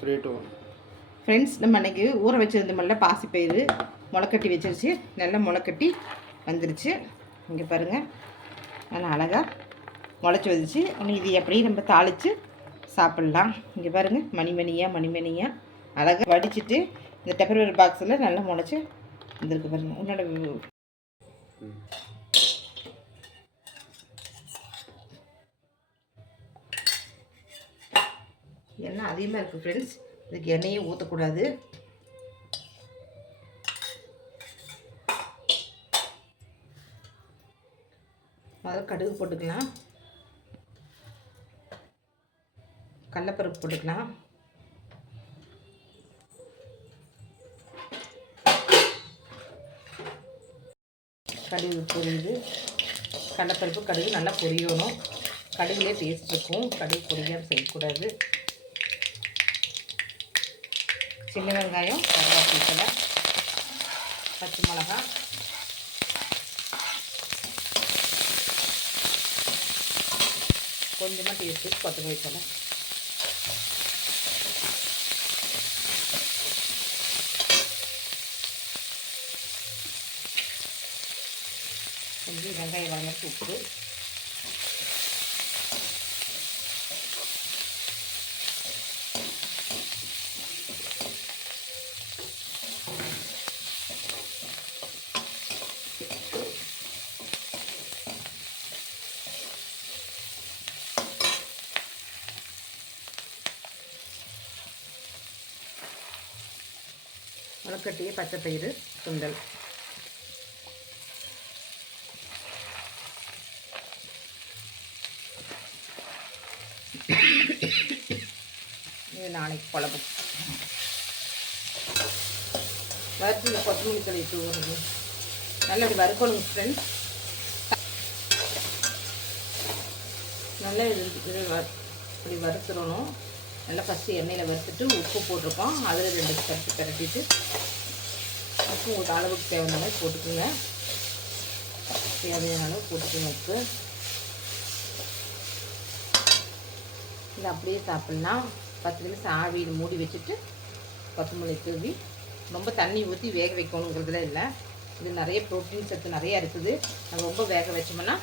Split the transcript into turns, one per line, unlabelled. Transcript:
Three two one.
Friends நம்ம அன்றைக்கி ஊற வச்சுருந்தோம்ல பாசிப்பயிறு முளைக்கட்டி வச்சிருச்சு. நல்லா முளைக்கட்டி வந்துருச்சு. இங்கே பாருங்கள் நல்லா அழகாக முளைச்சி வந்துச்சு. இன்னும் இது எப்படியும் நம்ம தாளித்து சாப்பிட்லாம். இங்கே பாருங்கள் மணிமணியாக மணிமணியாக அழகாக வடிச்சிட்டு இந்த டெப்பர்வேர் பாக்ஸில் நல்லா முளைச்சி வந்திருக்கு பாருங்கள் உன்னோட எண்ணெய் அதிகமாக இருக்குது ஃப்ரெண்ட்ஸ் இதுக்கு எண்ணெயே ஊற்றக்கூடாது முதல்ல கடுகு போட்டுக்கலாம். கடலப்பருப்பு போட்டுக்கலாம். கடுகு பொரியுது. கடலப்பருப்பு கடுகு நல்லா பொரியணும். கடுகுலே டேஸ்ட் இருக்கும். கடுகு பொரியாமல் செய்யக்கூடாது. சின்ன வெங்காயம் கருவேப்பிலை பச்சை மிளகா. கொஞ்சமாக டேஸ்ட்டு கொத்தமல்லி தலை கொஞ்சம் வெங்காயம் வாங்கிட்டு உப்பு. முளைக்கட்டிய பச்சைப்பயிறு சுண்டல். இது நாளைக்கு குழம்பு. வறுத்து இந்த கொத்தமல்லி கழித்து தூவுறது நல்லபடி வறுக்கணும் ஃப்ரெண்ட்ஸ் நல்லா இது இது இப்படி வறுத்துடணும். நல்லா ஃபஸ்ட்டு எண்ணெயில் வறுத்துட்டு உப்பு போட்டிருக்கோம். அதில் ரெண்டு கட்டு பரட்டிட்டு உப்பு உங்களுக்கு அளவுக்கு தேவையான மாதிரி போட்டுக்கோங்க. தேவையான அளவு போட்டுக்கோங்க உப்பு. இதை அப்படியே சாப்பிட்லாம். பத்து நிமிஷம் ஆவியில் மூடி வச்சுட்டு கொத்தமல்லி தூவி ரொம்ப தண்ணி ஊற்றி வேக வைக்கணுங்கிறதுல இல்லை. இது நிறைய ப்ரோட்டீன் சத்து நிறையா இருக்குது. நம்ம ரொம்ப வேக வச்சோம்னா